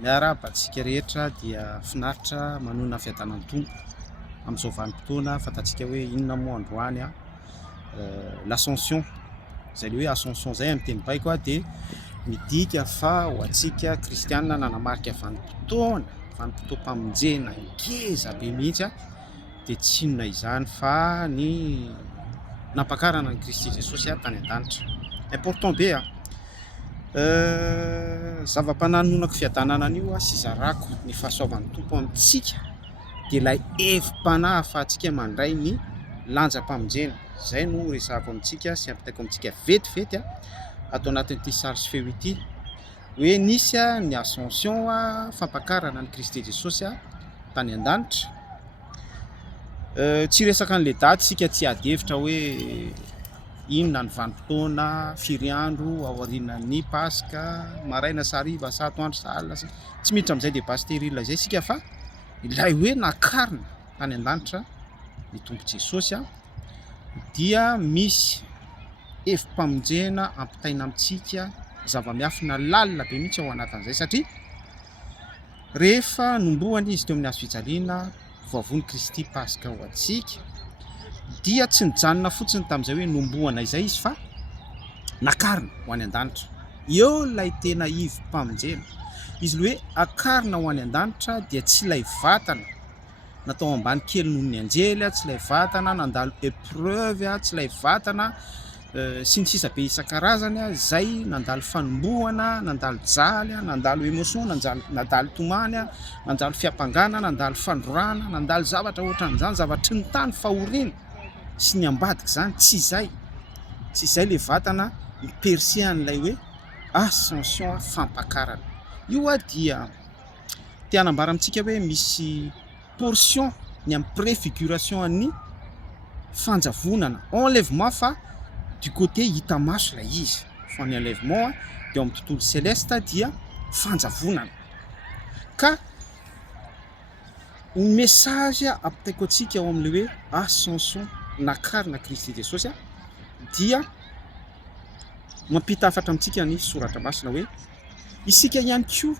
Miarahaba antsika rehetra dia finaritra manona fiadanan'ny tompo amin'izao vanim-potoana fantatsika hoe inona moa androany l'ascension izay hoe ascension izay amin'ny teny baiko dia midika fa ho antsika kristianina nanamarika vanim-potoam-pamonjena ngeza be mihitsy dia tsy inona izany fa ny nampakarana ny Kristy Jesosy tany an-danitra. Important be zava-pananonako fiadanana an'io sy zarako ny fahasoavan'ny tompo amintsika dia ilay evim-panahy ahafahantsika mandray ny lanjam-pamonjena. Izay no resahako amintsika sy ampitaiko amintsika vetivety atao anatin'ity sary sy feo ity hoe nisy ny ascension fampakarana ny Kristy Jesosy tany an-danitra. Tsy resaka an'ilay daty sika tsy adevitra hoe inona ny vanim-potoana, firy andro ao aorianan'ny Pasika, maraina sa hariva sa atoandro sa alina, tsy miditra amin'izay débat stérile izay sika fa ilay hoe nakarina tany an-danitra ny tompo Jesosy dia misy evim-pamonjena ampitaina amintsika zava-miafina lalina be mihitsy ao anatin'izay satria rehefa nombohany izy teo amin'ny hazofijaliana voavony Kristy Pasika ho antsika dia tsy nijanona fotsiny tamin'izay hoe nombohana izay izy fa nakarina ho any an-danitra. Eo ilay tena ivim-pamonjena. Izy hoe akarina ho any an-danitra dia tsy ilay vatana natao ambany kely noho ny anjely, tsy ilay vatana nandalo épreuve, tsy ilay vatana sy ny sisa be isan-karazany izay nandalo fanombohana, nandalo jaly, nandalo émotion, nandalo tomany, nandalo fiampangana, nandalo fandrorana, nandalo zavatra ohatran'izany, zavatry ny tany fahoriana sy ny ambadika izany. Tsy izay ilay vatana mipersehan'ilay hoe ascension fampakarana. Io dia tia hanambara amintsika hoe misy portion ny amin'ny préfiguration ny fanjavonana, enlèvement fa du côté hita maso ilay izy, fa ny enlèvement dia amin'ny tontolo céleste dia fanjavonana. Ka ny message ampitaiko antsika ao amin'ilay hoe ascension nakarina Kristy Jesosy dia mampita hafatra amintsika ny soratra masina hoe isika ihany koa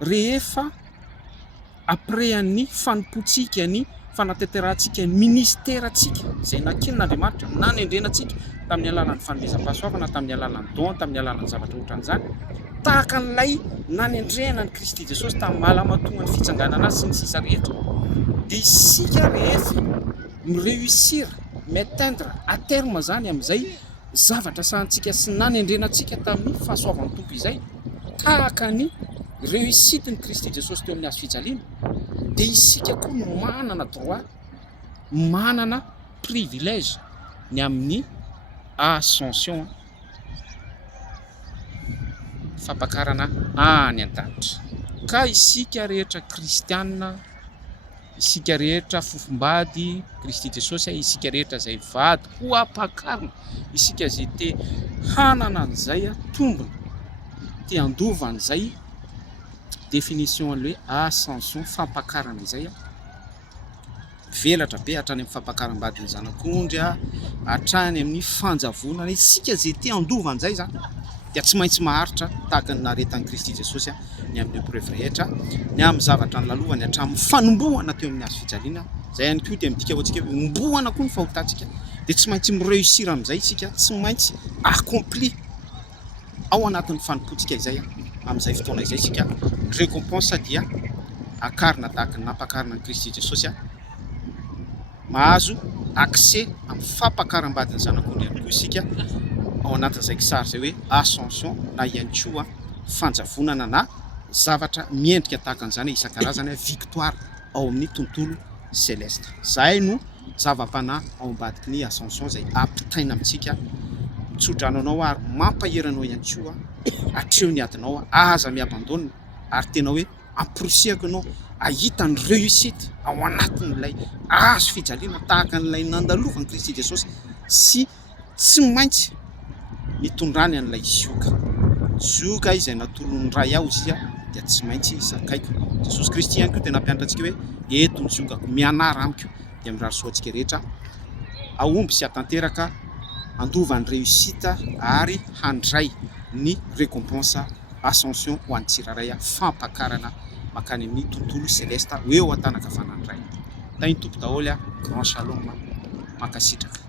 rehefa après an'ny fanompoantsika ny fanatanterantsika ny ministèrantsika izay nakinin'Andriamanitra nanendrenantsika tamin'ny alalan'ny fanomezam-pahasoavana, tamin'ny alalan'ny don, tamin'ny alalan'ny zavatra ohatran'izany, tahaka n'ilay nanendrenan'ny Kristy Jesosy tamin'ny mahalamatoana ny fitsanganana sy ny sisa rehetra, dia isika rehefa miréussir m'atteindre à terme zany amin'izay zavatra sahantsika sy nanendrenantsika tamin'ny fahasoavan'ny tompo izay, tahaka ny réussite ny Kristy Jesosy teo amin'ny hazofijaliana, dia isika koa no manana droit, manana privilège ny amin'ny ascension fampakarana any an-danitra. Ka isika rehetra kristianina, isika rehetra fofombady Kristy Jesosy, isika rehetra izay vady ho ampakarina, isika izay te hanana an'izay tombony, te handova an'izay définition an'ilay hoe ascension fampakarana izay, velatra be hatrany amin'ny fampakaram-badiny zanak'ondry, hatrany amin'ny fanjavonana. Isika izay te handova an'izay zany dia tsy maintsy maharitra tahaka ny naretan'i Kristy Jesosy ny amin'ny épreuve rehetra, ny amin'ny zavatra nylalovany hatramin'ny fanombohana teo amin'ny hazofijaliana. Izay ihany koa dia midika ho antsika hoe ombohana koa ny fahotantsika, dia tsy maintsy miréussir amin'izay isika, tsy maintsy accompli ao anatin'ny fanompoantsika izay amin'izay fotoana izay isika récompense dia akarina tahaka ny nampakarina ny Kristy Jesosy mahazo accès amin'ny fampakaram-badiny zanak'ondry ihany koa isika ao anatin'izay kisary izay hoe ascension na ihany koa fanjavonana na zavatra miendrika tahaka an'izany isan-karazany victoire ao amin'ny tontolo céleste. Izay no zava-panahy ao ambadiky ny ascension izay ampitaina amintsika, mitsodranao ary mampaheranao ihany koa hatreo ny adinao, aza miabandona ary tena hoe amporosiaka anao ahita ny réussite ao anatin'ilay azo fijaliana tahaka n'ilay nandalovan'i Kristy Jesosy sy tsy maintsy nitondrany an'ilay zoka izay natolon'ny ray aho izy dia tsy maintsy zakaiko. Jesosy Kristy ihany koa dia nampianatra antsika hoe eto ny zokako, mianara amiko dia mirary soantsika rehetra ahomby sy hatanteraka andova ny réussite ary handray ny récompense Ascension ho an'ny Tsiraray fampakarana makany amin'ny tontolo selesta eo an-tanaka fanandray. Tany tompo daholo grand shalom, mankasitraka.